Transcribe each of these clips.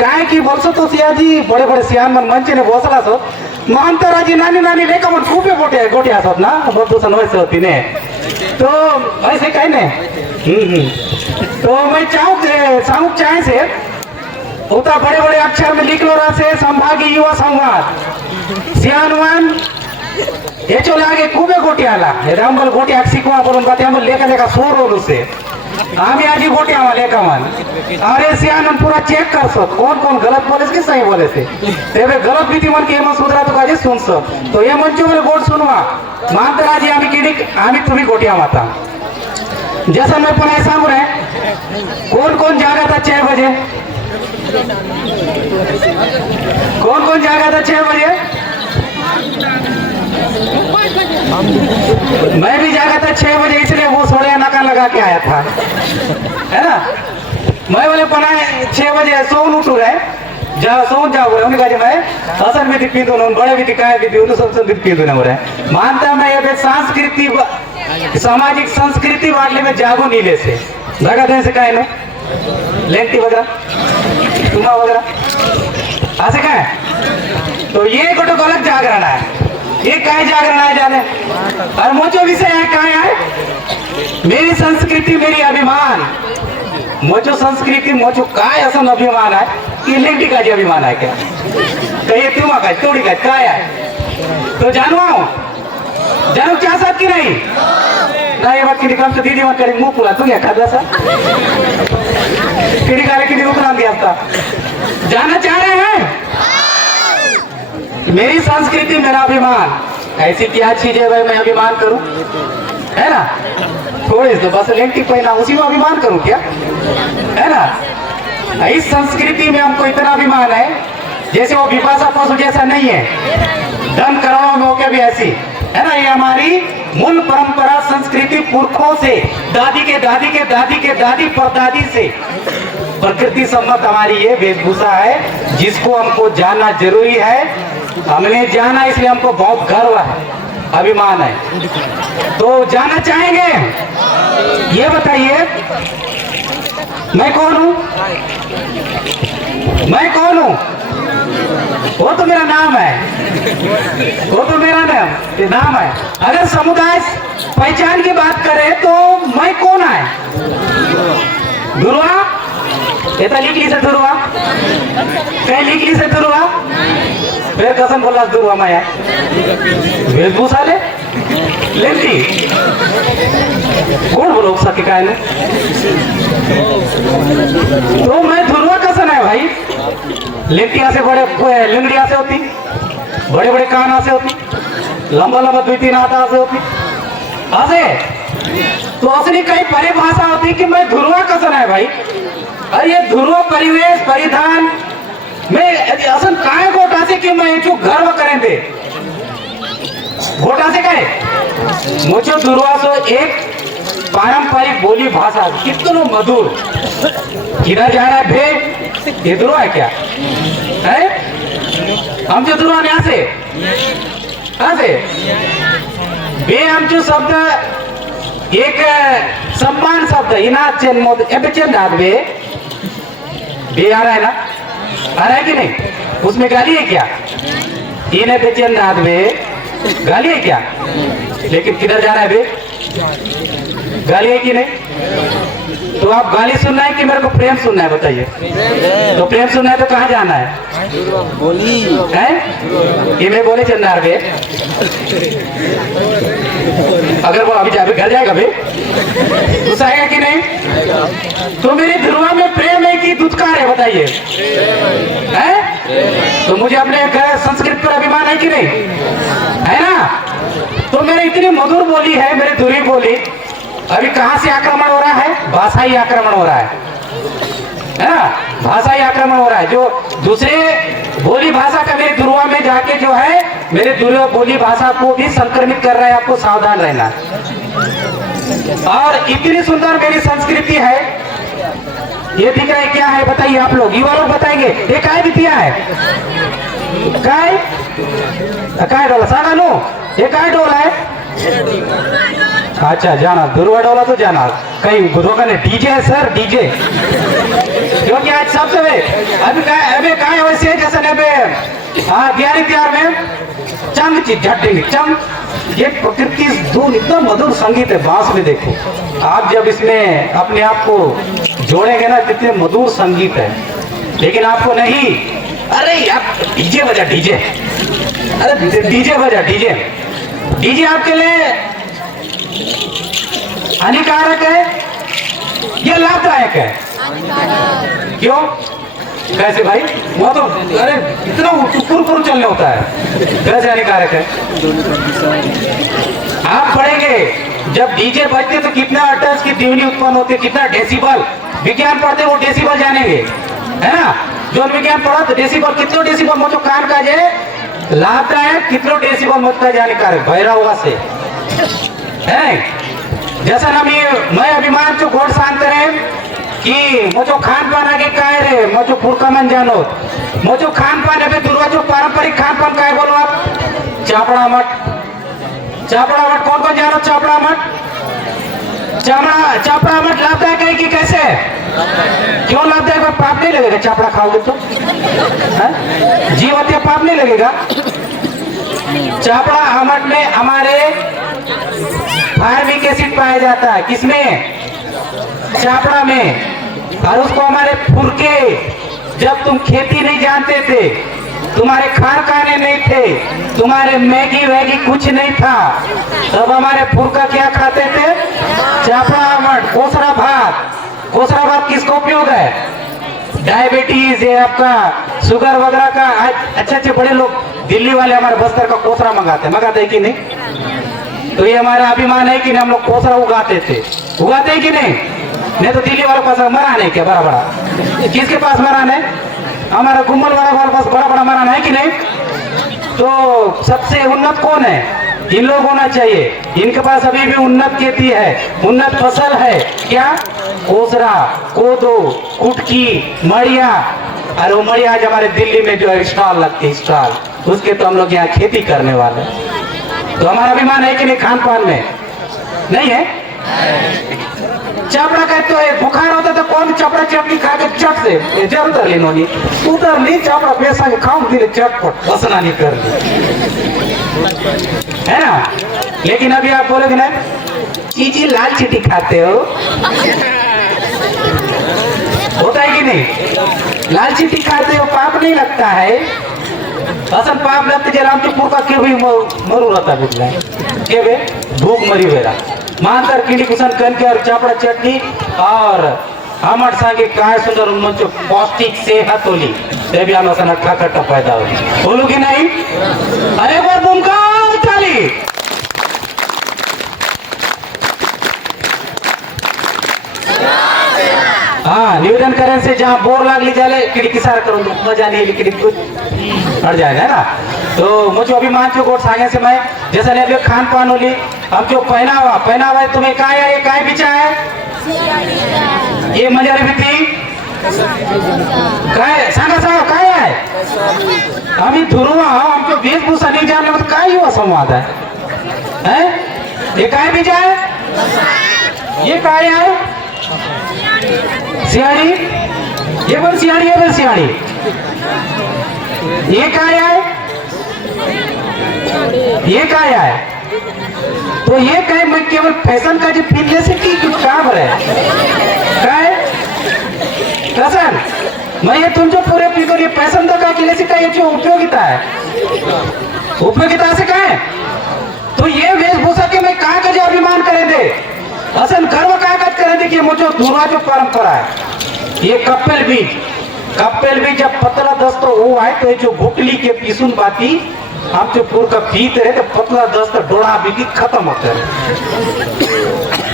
काय की बोलसो तो सियाजी बड़े बड़े सियान मन मंचे ने बोसला सो मानतराजी नानी नानी लेका मन खूबे गोटे गोटे असत ना बदूसन वैसे होती ने तो ऐसे काय ने तो मैं चाहूँ चाहे से उतना बड़े बड़े अक्षर में लिख लो रहा से संभागी युवा संवाद सियानवान ये चो लागे खूबे गोटे आला रामबल गोटे शिकवा बोलून बाते हम लेखा लेखा सोर होलू से आम्ही आजी गोटे आम्हाला लेखा मान अरे सियान पूरा चेक कर सो कौन कौन गलत बोले कि सही बोले से तेरे गलत भी थी मन के हम सुधरा तो काजे सुन सो तो ये मंचो में गोट सुनवा मानतराजी आम्ही किडी आम्ही तुम्ही गोटे आमाता जैसा मैं पुन्हा सांगू रे कौन कौन जागा था 6 बजे कौन कौन जागा था 6 बजे मैं भी जागा था 6 बजे इसलिए वो सोड़े नाका लगा के आया था है ना मैं बोले पना 6 बजे सोन उठू रहे जा सोन जाओ बोले उन्हें कहा मैं असल में पीतू ना बड़े भी काय भी उन्हें सबसे पीतू ना बोले मानता मैं ये संस्कृति सामाजिक संस्कृति वाले में जागो नीले से जगह देने से काय ना लेंटी वगैरह तुम्हा वगैरह ऐसे काय तो ये को तो गलत जागरण है ये काय जागरण है जाने और मोचो विषय है काय है मेरी संस्कृति मेरी अभिमान मोचो संस्कृति मोचो काय असन अभिमान है कि लेंटी का जी अभिमान है क्या कहिए तुम का तोड़ी का काय है तो जानो चाह सकती नहीं ना ये बात की काम तो दीदी मत करेंगे मुंह पुला तू क्या खादा सा किडी काले किडी उतना दिया था जाना चाह रहे हैं मेरी संस्कृति मेरा अभिमान ऐसी क्या चीज है भाई मैं अभिमान करूं है ना थोड़े तो बस लेंटी पहना उसी में अभिमान करूं क्या है ना इस संस्कृति में हमको इतना अभिमान है जैसे वो विपाशा पशु जैसा नहीं है धन कराओ मौके भी ऐसी है ना ये हमारी मूल परंपरा संस्कृति पुरखों से दादी के दादी के दादी के दादी परदादी से प्रकृति सम्मत हमारी ये वेशभूषा है जिसको हमको जानना जरूरी है हमने जाना इसलिए हमको बहुत गर्व है अभिमान है तो जानना चाहेंगे ये बताइए मैं कौन हूं मैं कौन हूं वो तो मेरा नाम है वो तो मेरा नाम है अगर समुदाय पहचान की बात करें तो मैं कौन है दुर्वा ये तो लिखली से दुर्वा कहीं लिखली से दुर्वा फिर कसम बोला दुर्वा माया वेशभूषा ले लेंटी कौन बोलो सके काय ने तो मैं दुर्वा कसन है भाई लेंटिया से बड़े लिंगड़िया से होती बड़े बड़े कान से होती लंबा लंबा 2-3 हाथ से होती आसे तो असली कई परिभाषा होती कि मैं ध्रुवा कसन है भाई अरे ये ध्रुव परिवेश परिधान मैं असन काय गोटा से कि मैं जो गर्व करें दे गोटा से कहे मुझे ध्रुवा सो एक पारंपरिक बोली भाषा कितना मधुर किधर जा रहा है भेद ये ध्रुवा है क्या है हम जो ध्रुवा यहाँ से बे हम जो शब्द एक सम्मान शब्द इनाद चेन मोद एबे चेन दाद बे आ रहा है ना आ रहा है कि नहीं उसमें गाली है क्या इन्हें पे चेन दाद बे गाली है क्या लेकिन किधर जा रहा है बे गाली है कि नहीं तो आप गाली सुनना है कि मेरे को प्रेम सुनना है बताइए तो प्रेम सुनना है तो कहाँ जाना है बोली है ये मैं बोले चंदार बे अगर वो अभी घर जाएगा बे गुस्सा आएगा कि नहीं तो मेरी ध्रुवा में प्रेम है कि दुत्कार है बताइए है तो मुझे अपने संस्कृत पर अभिमान है कि नहीं है ना तो मेरी इतनी मधुर बोली है मेरी धुरी बोली अभी कहां से आक्रमण हो रहा है भाषाई आक्रमण हो रहा है ना भाषाई आक्रमण हो रहा है जो दूसरे बोली भाषा का मेरे ध्रुवा में जाके जो है मेरे ध्रुव बोली भाषा को भी संक्रमित कर रहा है आपको सावधान रहना और इतनी सुंदर मेरी संस्कृति है ये दिख रहा है क्या है बताइए आप लोग युवा लोग बताएंगे ये काय दिया है काय डोला सांगा नो ये काय डोला है अच्छा जाना दुर्वा डोला तो जाना कहीं गुरुआ ने डीजे है सर डीजे क्योंकि आज सबसे अभी हाँ दियारी त्यार में चंग चीज झटेंगे चंग। ये प्रकृति धुन इतना मधुर संगीत है बांस में, देखो आप जब इसमें अपने आप को जोड़ेंगे ना कितने मधुर संगीत है। लेकिन आपको नहीं, अरे यार डीजे बजा डीजे, अरे डीजे बजा डीजे। डीजे आपके लिए हानिकारक है या लाभदायक है? क्यों कैसे भाई? वो तो अरे इतना कुर चलने होता है, कैसे हानिकारक है? आप पढ़ेंगे जब डीजे बजते तो कितना अटैच की ध्वनि उत्पन्न होती है, कितना डेसिबल। विज्ञान पढ़ते वो डेसिबल जानेंगे, है ना? जो विज्ञान पढ़ा तो डेसिबल कितने डेसिबल मुझे कान का जे लाभदायक, कितने डेसिबल मुझ का हानिकारक भैरवा से है। जैसा ना मैं अभिमान जो घोड़ शांत रहे कि मुझे खान पान आगे काय रे मुझे फुरका मन जानो मुझे खान पान अभी दुर्वा जो पारंपरिक खान पान काय बोलो आप? चापड़ा मठ, चापड़ा मठ कौन कौन जानो? चापड़ा मठ, चापड़ा मठ लाभदायक है कि कैसे? क्यों लाभदायक? पाप नहीं लगेगा चापड़ा खाओगे तो? जीवत्य पाप नहीं लगेगा। चापड़ा मठ में हमारे फार्मिक एसिड पाया जाता है, किसमें? चापड़ा में। और उसको हमारे फुरके, जब तुम खेती नहीं जानते थे, तुम्हारे खाने नहीं थे, तुम्हारे मैगी वैगी कुछ नहीं था, तब हमारे फुरका क्या खाते थे? चापड़ा मठ, कोसरा भात। कोसरा भात किसका उपयोग है? डायबिटीज है आपका, शुगर वगैरह का। अच्छे अच्छे बड़े लोग दिल्ली वाले हमारे बस्तर का कोसरा मंगाते हैं कि नहीं? तो ये हमारा अभिमान है कि हम लोग कोसरा उगाते हैं कि नहीं? नहीं तो दिल्ली वालों के पास मरान है क्या बड़ा बड़ा? किसके पास मरान है? हमारा गुम्मल वाले पास बड़ा बड़ा मरान है कि नहीं? तो सबसे उन्नत कौन है? इन लोग होना चाहिए। इनके पास अभी भी उन्नत खेती है, उन्नत फसल है। क्या? कोसरा, कोदो, कुटकी, मड़िया। अरे वो मड़िया आज हमारे दिल्ली में जो स्टॉल लगती है, स्टॉल, उसके तो हम लोग यहाँ खेती करने वाले। तो हमारा अभिमान है कि नहीं खान पान में? नहीं है। चापड़ा का तो बुखार होता तो कौन चापड़ा चटनी खा के चट से जरूर उतर ली नोनी उतर ली चापड़ा पैसा के खाऊं दिले चटपट बसना नहीं कर है ना। लेकिन अभी आप बोलोगे ना चीची लाल चीटी खाते हो, होता है कि नहीं? लाल चीटी खाते हो पाप नहीं लगता है? असल पाप लगते जरा हम चुप का क्यों भी मरू रहता बिल्ला के बे भूख मरी बेरा मानकर किडी कुसन कन के और चापड़ा चटनी और हमर संगे काय सुंदर उन्मंच पौष्टिक सेहत होली ते भी हम असन अट्ठा कट्टा पैदा हो बोलो कि नहीं? अरे बार बुमकार ताली। हाँ निवेदन करें से जहाँ बोर लागली जाले किडी किसार करो मजा नहीं लेकिन कुछ हट जाएगा ना। तो मुझे अभिमान जो गोट सांगे से मैं जैसा ने अभी खान पान होली अब जो पहनावा है तुम्हें काय है? ये काय बिचा है? ये मजार भी काय सांगा सांगा काय है? अभी धुरुआ हमको वेशभूषा नहीं जानने में काय हुआ संवाद है? हैं? ये काय बिचा है? ये काय है? सियाड़ी। ये बोल सियाड़ी, ये बोल सियाड़ी। ये काय है? ये काय है? तो ये कहे मैं केवल फैशन का जो पीले से की कुछ काम है काय फैशन मैं ये तुम जो पूरे पी कर ये फैशन तो का किले से का ये जो उपयोगिता है उपयोगिता से का है। तो ये वेशभूषा के मैं कहा का जो अभिमान करे दे असल गर्व कागज करे दे कि मुझे दूरा जो परंपरा है। ये कपिल बीज जब पतला दस्तो वो आए तो जो गुटली के पीसुन बाती हम जो पूर का पीते रहे तो पतला दस्त डोड़ा भी खत्म होता है।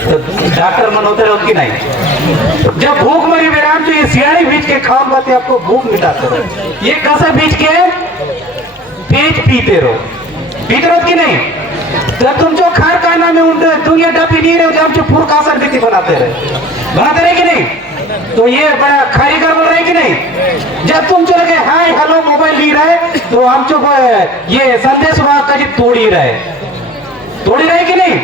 तो डॉक्टर मन होते रहे उनकी नहीं जब भूख मरी विराम तो ये सियाड़ी बीज के खाओ बातें आपको भूख मिटाते रहो। ये कसा बीज के बीज पीते रहो कि नहीं? तो तुम जो खार खाना में उन दुनिया डपी नहीं रहे हम जो पूर का असर भी बनाते रहे कि नहीं? तो ये बड़ा कारीगर बोल रहे कि नहीं? जब तुम चले गए हाय हेलो मोबाइल ली रहे तो हम जो ये संदेश का जी तोड़ी रहे कि नहीं?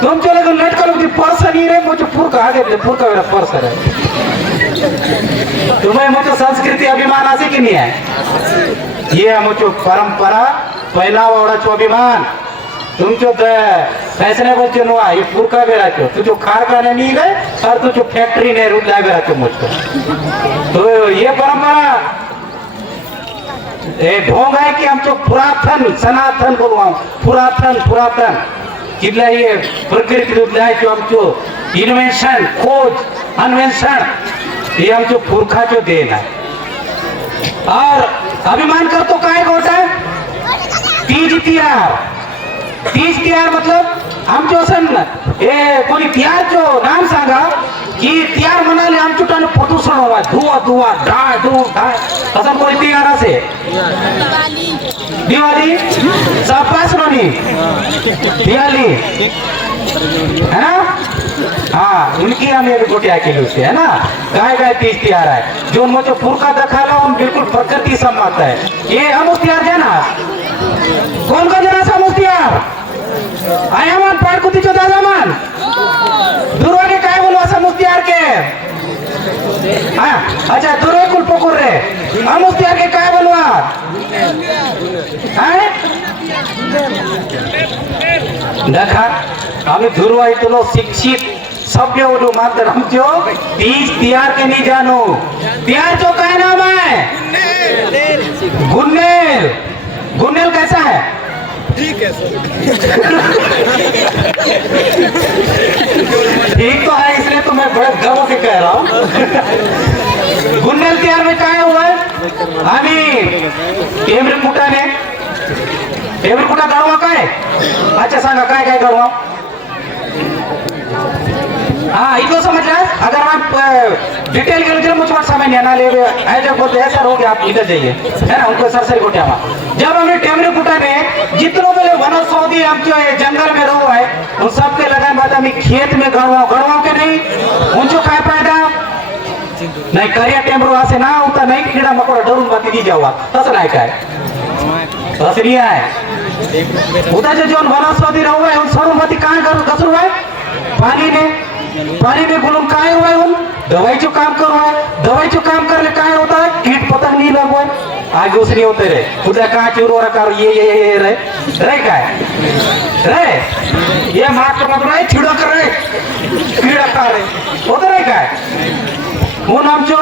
तुम चले गए नेट करो पर्स नहीं रहे मुझे पूर का आगे पूर का मेरा पर्स है तुम्हें मुझे संस्कृति अभिमान आसी कि नहीं है? ये आमचो परंपरा पहिला वावडाचो अभिमान तुमचो फॅशनेबलचो न्हू हे पुरका वेळाचो तुझो कारखाने नी गए और तुझो फैक्ट्री ने रुदला वेळाचो मुझको तो ये परंपरा ढोंग है कि आमचो पुरातन सनातन बोलू हम पुरातन कितला ये प्रकृति रुदलाचो आमचो इन्वेंशन खोज अन्वेषण ये आमचो पुरखाचो देन है और अभिमान करतो काय गोटा तीज तिहार मतलब आमचो सण हे कोणी तिहारचो नाम सांगा की तिहार म्हणाले आमचो प्रदूषण व्हावा धुवा ढाळ असं कोणी तिहार असे दिवाळी सपास म्हणी दिवाळी है ना हाँ उनकी हमें अभी गोटिया केली होती है ना काय तीज तिहार है जो मुझे पुरखा दिखाला हम बिल्कुल प्रकृति सम्मत है ये हम उस तिहार जाना कौन जना समूह तिहार आया मन पाडकुती चो दादा मन दुर्वा के काय बोलवा समूह तिहार के हाँ अच्छा दुर्वा कुल पकुर रे हम उस तिहार के काय बोलवा हैं देखा हमें दुर्वा इतनो शिक्षित सभ्य उठो मात्र हम जो तीज तिहार के नहीं जानो तिहार जो क्या नाम है गुन्नेल कैसा है ठीक है सर ठीक तो है इसलिए तो मैं बड़े गर्व से कह रहा हूँ गुन्नेल तिहार में क्या हुआ है आम्ही टेमरीकुटाने टेमरीकुटा गडवा काय अच्छा सांगा काय गडवा हाँ इतना समझ रहे हैं अगर आप डिटेल के लिए मुझे समय नहीं आना ले ऐसे बोलते हैं सर हो गया आप इधर जाइए है ना उनको सरसरी कोटिया में जब हमने टेमरीकुटा में जितनों पहले वनौषधि हम जो जंगल में रहो है उन सब के लगाए बाद हम खेत में गड़वाओं के नहीं उनको काय पैदा नहीं करिया टेमरू असे ना होता नहीं कीड़ा मकोड़ा डरून बाती दी जावा तसं नाही काय तसं नाही आहे उद्याचे जो वनौषधि रहो है उन सर्व बाती काय कसरू है पानी में गुलून काय हुआ है उन दवाई जो काम कर रहा है दवाई जो काम करने काय होता है कीट पतंग नहीं लग हुआ आगे उसने होते रहे उधर कहाँ चूरो रखा ये रहे रहे ये मार तो मत रहे छिड़ा कर रहे कीड़ा खा रहे होते रहे काय वो नाम जो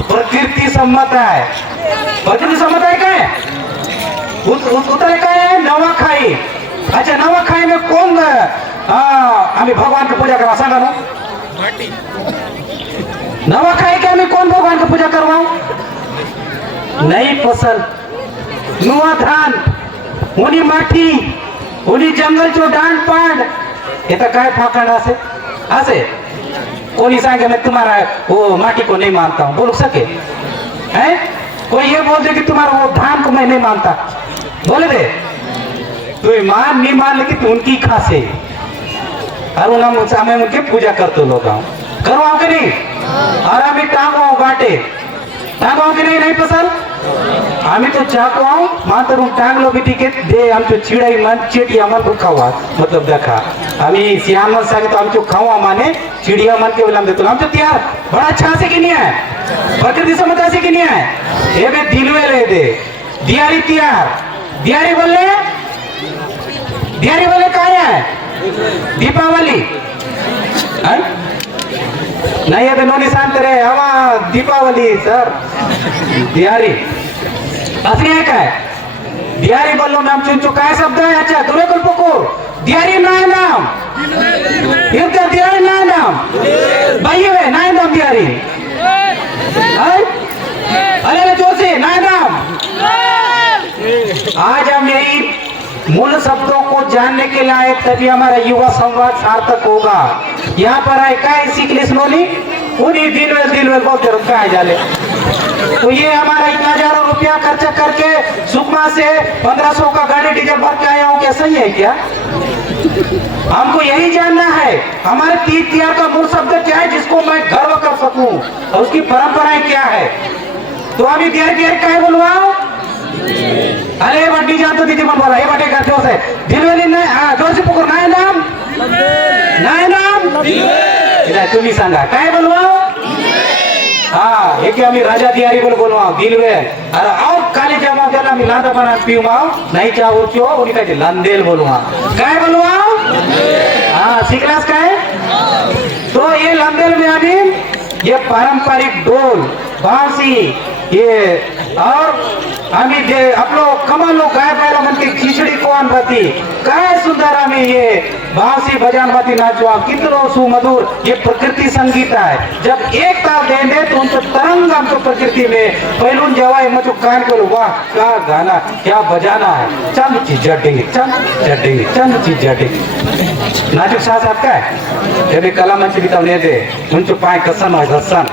प्रकृति सम्मत है प्रकृति सम्मत है क्या उतर काय है नवाखाई अच्छा नवाखाई में कौन आम्ही भगवान की पूजा करवा सांगा ना नवाखाई के हमें कौन भगवान की पूजा करवाओ नई फसल नुआ धान उन्हीं माटी उन्हीं जंगल जो डांड पांड ये तो काय फाकड़ आसे कोई सांगे मैं तुम्हारा वो माटी को नहीं मानता हूँ बोल सके हैं कोई ये बोल दे कि तुम्हारा वो धान को मैं नहीं मानता बोले दे तू मान नहीं मान लेकिन तू उनकी खासे और हमें उनकी पूजा करते लोग करवाओ के नहीं और हमें टांगवाओ बाटे टांगवाओ के नहीं पसंद हमें तो चाहवाओ मात्र उन टांग लो भी ठीक है दे हम तो चिड़ाई मन चेटिया मन को खावा मतलब देखा हमें सियान मन सांगे तो हम जो खावा माने चिड़िया मन के बोला तो हम तो त्यार बड़ा अच्छा से कि नहीं है प्रकृति समझता से कि नहीं है ये मैं दिलवे ले दे दियारी त्यार दियारी बोले क्या है दीपावली नहीं है नोनी शांत रहे हवा दीपावली सर दियारी असली है क्या है दियारी बोलो नाम चुन चुका है शब्द है अच्छा दूरे कुल पकुर दियारी नाय नाम युद्ध दियारी नाय नाम भाई वे नाय नाम दियारी अरे जोशी नाय नाम आज हम यही मूल शब्दों को जानने के लिए आए तभी हमारा युवा संवाद सार्थक होगा यहाँ पर आए का सीख लिसनोली उन्हीं दिल में बहुत जरूरत का जाले तो ये हमारा इतना हजारों रुपया खर्चा करके सुकमा से 1500 का गाड़ी डीजल भर के आया हूँ क्या सही है क्या हमको यही जानना है हमारे तीज तिहार का मूल शब्द क्या है जिसको मैं गर्व कर सकूं और उसकी परंपराएं क्या है तो अभी धीरे क्या है बोलवाओ अरे बड्डी जान तो दीदी मन बोला ये बटे का जोश है दिलवेली नहीं हाँ जोर से पकड़ नाय नाम इधर तुम्ही सांगा काय बोलवाओ हाँ एक आम्ही राजा दियारी बोल बोलवा दिलवे अरे और काली जमा देला मी लांदा बना पीवा नहीं चाह उरचो उनी काय लंदेल बोलवा काय बोलवा हाँ सीखलास काय तो ये लंदेल में आनी ये पारंपरिक ढोल बांसी ये और आम्ही जे आपलो कमल लोग गाय पायला म्हणते खिचडी कोण बाती काय सुंदर आम्ही ये बांसी बजान बाती नाचवा कितनो सुमधुर ये प्रकृति संगीत है जब एक ताल देंगे तो उनको तरंग हमको प्रकृति में पहलून जवाए मचो कान को वाह क्या गाना क्या बजाना है चंद चीज जटेंगे चंद चीज जटेंगे नाजुक साहब का है जब कला मंच बितावने दे उनको पाए कसन है घसन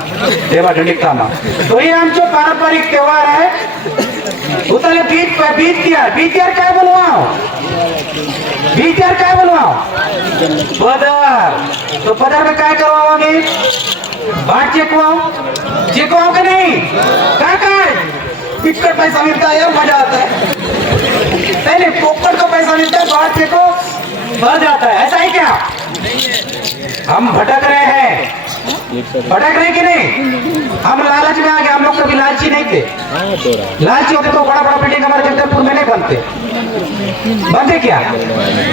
देवा डंडिकता में तो ये हमको पारंपरिक त्योहार है उतरे बीच यार क्या बनवाओ बीच यार क्या बनवाओ पदर तो पदर में क्या करवाओ आम्ही बाट चेकवाओ कि नहीं क्या पिटकर पैसा मिलता है मजा आता है नहीं पोपट को पैसा मिलता है बाट चेको भर जाता है ऐसा ही क्या हम भटक रहे कि नहीं हम लालच में आ गए हम लोग कभी लालची नहीं थे लालची होते तो बड़ा बड़ा बिल्डिंग हमारे जगदलपुर में नहीं बनते क्या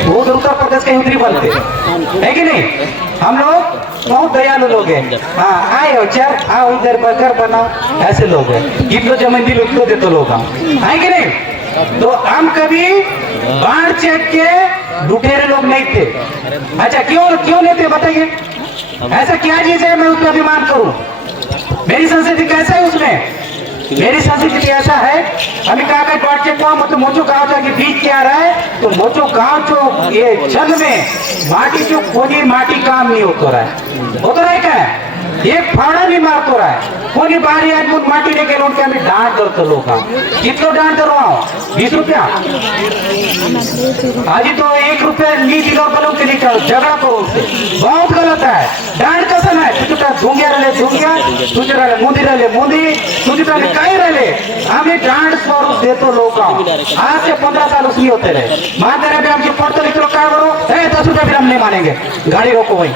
वो उत्तर प्रदेश के उत्तरी बनते है कि नहीं हम लोग बहुत दयालु लोग हैं हाँ आए हो चार आओ इधर घर बनाओ ऐसे लोग हैं इतना जमीन दिल उतना देते लोग है कि नहीं तो हम कभी बाढ़ चेक के लुटेरे लोग नहीं थे अच्छा क्यों नहीं थे बताइए ऐसा क्या चीज है मैं उस पर अभिमान करूं मेरी संस्कृति कैसा है उसमें मेरी संस्कृति ऐसा है हमें कहा कि बात चेक हुआ मतलब मोचो गांव जाके बीच क्या रहा है तो मोचो गांव जो ये छंद में माटी जो कोनी माटी काम नहीं होता रहा है क्या है एक फाड़ा भी मार तो रहा है कोनी बारी आज मुझ माटी लेके लौट के हमें डांट दो तो लोग कितना डांट दरवाओ 20 रुपया आज तो 1 रुपया नी दिलो बलो के निकाल झगड़ा करो उससे बहुत गलत है डांट कसन है तुझे धूंगिया तुझे मुंदी तुझे कहीं रहे हमें डांट 100 दे तो लोग आज से 15 साल उसमें होते रहे मानते रहे हम जो पढ़ते लिखते क्या करो 10 रुपया फिर हम नहीं मानेंगे गाड़ी रोको वही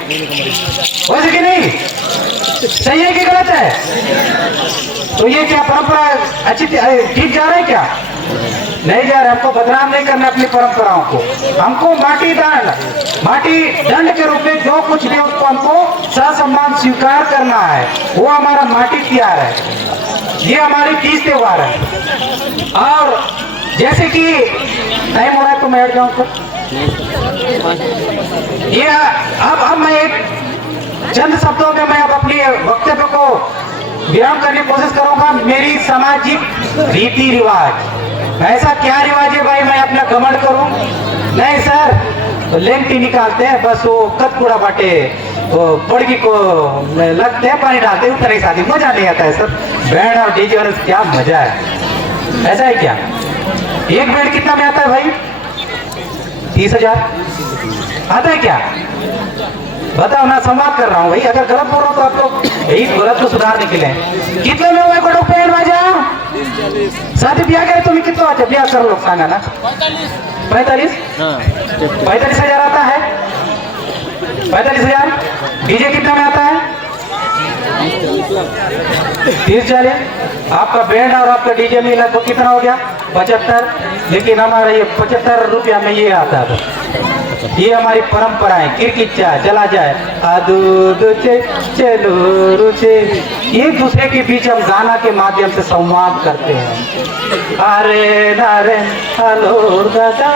वैसे कि नहीं सही है कि गलत है तो ये क्या परंपरा अच्छी ठीक जा रहा है क्या नहीं जा रहा हमको बदनाम नहीं करना अपनी परंपराओं को हमको माटी दंड के रूप में जो कुछ भी उसको हमको ससम्मान स्वीकार करना है वो हमारा माटी त्योहार है ये हमारी तीज त्योहार है और जैसे कि टाइम हो रहा है तो मैं हट जाऊं तो ये अब मैं एक चंद शब्दों में मैं अब अपने वक्तव्य को विराम करने की कोशिश करूंगा मेरी सामाजिक रीति रिवाज ऐसा क्या रिवाज है भाई मैं अपना घमंड करूं नहीं सर लेंटी निकालते हैं बस वो कतकूड़ा बाटे वो बड़गी को लगते हैं पानी डालते हैं उतरे शादी मजा नहीं आता है सर बैंड और डीजे और क्या मजा है ऐसा है क्या एक बैंड कितना में आता है भाई 30,000 आता है क्या बताओ ना संवाद कर रहा हूँ भाई अगर गलत बोल रहा हूँ तो आप लोग यही गलत को सुधारने के लिए कितने में हुए बड़ो पेड़ बाजा शादी ब्याह करे तुम्हें कितना आता है ब्याह कर लो सांगा ना 45,000 आता है 45,000 डीजे कितना में आता है 30,000 आपका बैंड और आपका डीजे में लगभग कितना हो गया 75 लेकिन हमारा ये 75 रुपया में ये आता था ये हमारी परंपरा है किरकिच्चा चला जाए आदूद चलो रुचे एक दूसरे के बीच हम गाना के माध्यम से संवाद करते हैं अरे नारे हेलो दादा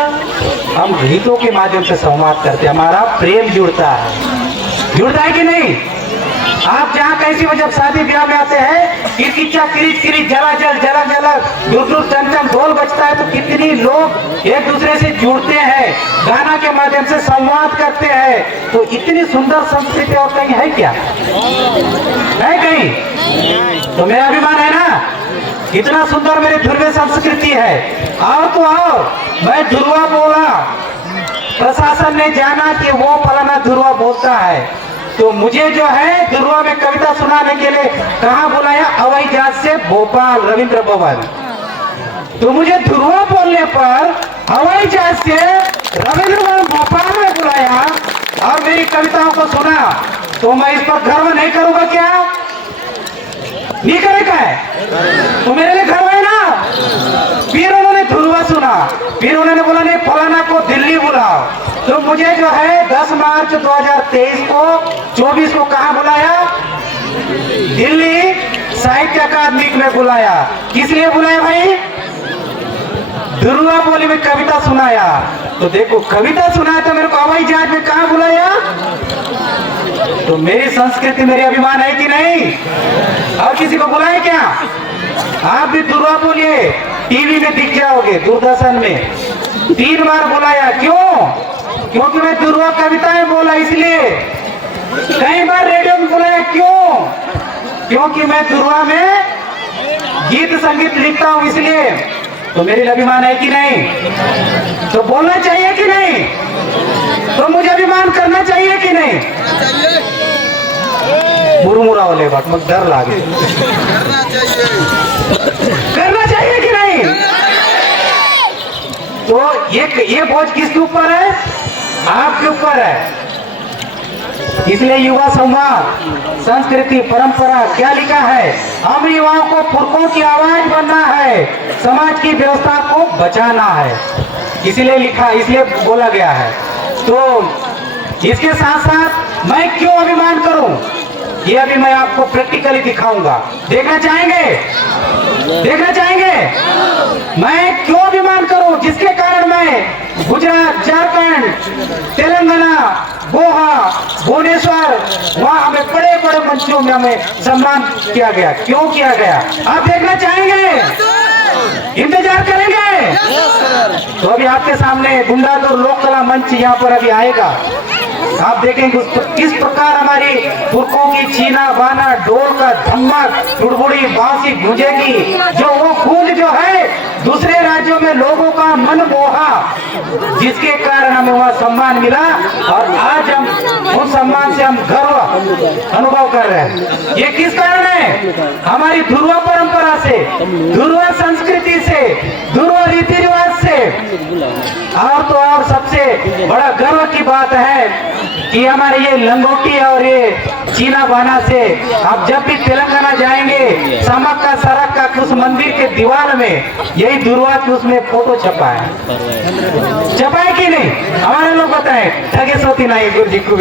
हम गीतों के माध्यम से संवाद करते हैं हमारा प्रेम जुड़ता है कि नहीं आप जहाँ कैसी वजह शादी ब्याह में आते हैं किरकिच्चा किरिच जला जल दूर चंचल ढोल बजता है तो कितनी लोग एक दूसरे से जुड़ते हैं गाना के माध्यम से संवाद करते हैं तो इतनी सुंदर संस्कृति और कहीं है क्या है कहीं तो मेरा अभिमान है ना इतना सुंदर मेरी ध्रुव संस्कृति है आओ तो आओ मैं ध्रुवा बोला प्रशासन ने जाना कि वो फलाना ध्रुवा बोलता है तो मुझे जो है ध्रुवा में कविता सुनाने के लिए कहाँ बुलाया हवाई जहाज से भोपाल रविंद्र भवन तो मुझे ध्रुवा बोलने पर हवाई जहाज से रविंद्र भवन भोपाल में बुलाया और मेरी कविताओं को सुना तो मैं इस पर गर्व नहीं करूंगा क्या नहीं करे का है तो मेरे लिए घर है ना। फिर उन्होंने धुरवा सुना, फिर उन्होंने बोला नहीं फलाना को दिल्ली बुलाओ। तो मुझे जो है 10 मार्च 2023 को 24 को कहाँ बुलाया? दिल्ली साहित्य अकादमी में बुलाया। किस लिए बुलाया भाई? ध्रुवा बोली में कविता सुनाया। तो देखो कविता सुनाया तो मेरे को हवाई जहाज में कहाँ बुलाया? तो मेरी संस्कृति मेरी अभिमान है कि नहीं? और किसी को बुलाए क्या? आप भी ध्रुवा बोलिए, टीवी में दिख जाओगे, दूरदर्शन में 3 बार बुलाया। क्यों? क्योंकि मैं ध्रुवा कविताएं बोला इसलिए। कई बार रेडियो में बुलाया। क्यों? क्योंकि मैं ध्रुवा में गीत संगीत लिखता हूं इसलिए। तो मेरी अभिमान है कि नहीं? तो बोलना चाहिए कि नहीं? तो मुझे अभिमान करना चाहिए कि नहीं? मुरमुरा वाले बात मत डर लागे। करना चाहिए कि नहीं? तो ये बोझ किसके ऊपर है? आपके ऊपर है। इसलिए युवा संवाद संस्कृति परंपरा क्या लिखा है? हम युवाओं को पुरखों की आवाज बनना है, समाज की व्यवस्था को बचाना है, इसलिए लिखा, इसलिए बोला गया है। तो इसके साथ साथ मैं क्यों अभिमान करूं, ये अभी मैं आपको प्रैक्टिकली दिखाऊंगा। देखना चाहेंगे? देखना चाहेंगे मैं क्यों अभिमान करूं, जिसके कारण मैं गुजरात, झारखंड, तेलंगाना, गोवा, भुवनेश्वर, वहां हमें बड़े बड़े मंचों में हमें सम्मान किया गया। क्यों किया गया? आप देखना चाहेंगे? इंतजार करेंगे? तो अभी आपके सामने गुंडादुर लोक कला मंच यहाँ पर अभी आएगा। आप देखेंगे किस प्रकार हमारी पुरखों की छीना बाना, ढोल का धम्मक, टुड़बुड़ी, बांसी गूंजेगी। जो वो गूंज जो है दूसरे राज्यों में लोगों का मन मोहा, जिसके कारण हमें वह सम्मान मिला। और आज हम उस सम्मान से हम गर्व अनुभव कर रहे हैं। ये किस कारण है? हमारी ध्रुवा परंपरा से, ध्रुवा संस्कृति से, ध्रुवा रीति रिवाज से। और तो और सबसे बड़ा गर्व की बात है कि हमारे ये लंगोटी और ये चीना बाना से आप जब भी तेलंगाना जाएंगे, समक का सरक का उस मंदिर के दीवार में यही ध्रुवा की उसमें फोटो छपा है। छपा है कि नहीं? हमारे लोग बताए ठगे सोती नहीं गुरु जी को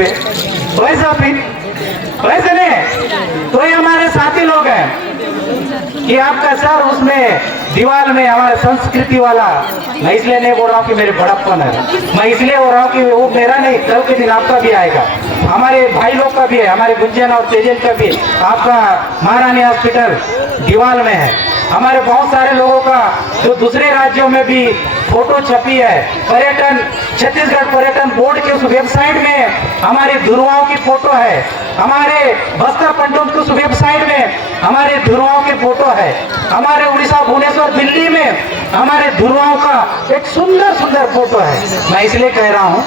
वैसे नहीं। तो ये हमारे साथी लोग हैं कि आपका सर उसमें दीवार में हमारे संस्कृति वाला। मैं इसलिए नहीं बोल रहा हूँ कि मेरे बड़प्पन है, मैं इसलिए बोल रहा हूँ कि वो मेरा नहीं, कल के दिन आपका भी आएगा, हमारे भाई लोग का भी है, हमारे गुंजन और तेजन का भी। आपका महारानी हॉस्पिटल दीवार में है। हमारे बहुत सारे लोगों का जो दूसरे राज्यों में भी फोटो छपी है। पर्यटन, छत्तीसगढ़ पर्यटन बोर्ड के उस वेबसाइट में हमारी ध्रुवाओं की फोटो है। हमारे बस्तर पंटों की उस वेबसाइट में हमारे ध्रुवाओं की फोटो है। हमारे उड़ीसा, भुवनेश्वर, दिल्ली में हमारे ध्रुवाओं का एक सुंदर सुंदर फोटो है। मैं इसलिए कह रहा हूँ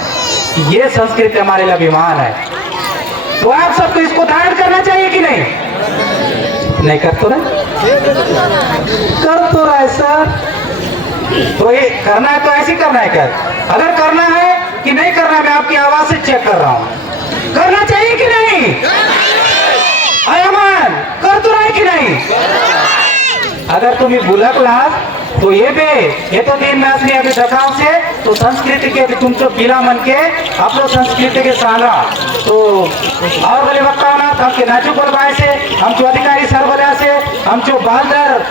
कि ये संस्कृति हमारे लिए अभिमान है। तो आप सबको इसको धारण करना चाहिए कि नहीं? नहीं कर तो रहे? कर तो रहा है सर। तो ये करना है तो ऐसे करना है क्या? अगर करना है कि नहीं करना है, मैं आपकी आवाज से चेक कर रहा हूँ। करना चाहिए कि नहीं? अयमान कर तो रहा है कि नहीं? अगर तुम्हें बुलकलास तो ये तो तीन मैच ने अभी दखाव से तो संस्कृति के तुमचो पीला मन के आपलो संस्कृति के सारा तो और बोले वक्ता के नाचू बोलवाए से हम जो अधिकारी सर बोले से हम जो बालदर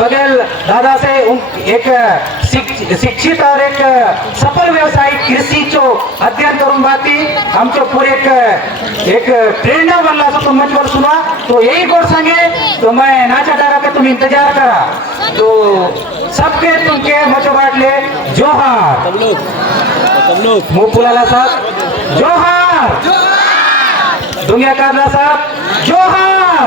बगल दादा से एक शिक्षित और एक सफल व्यवसायिक कृषि जो अध्ययन करूं बाती हम जो पूरे एक प्रेरणा बनला तो तुम मंच पर सुना तो यही गोड़ संगे तो मैं नाचा डाला के तुम इंतजार करा तो सबके तुमके मचो बाट ले जोहार मुंह फुलाला साहब जोहार दुनिया कारला साहब जोहार।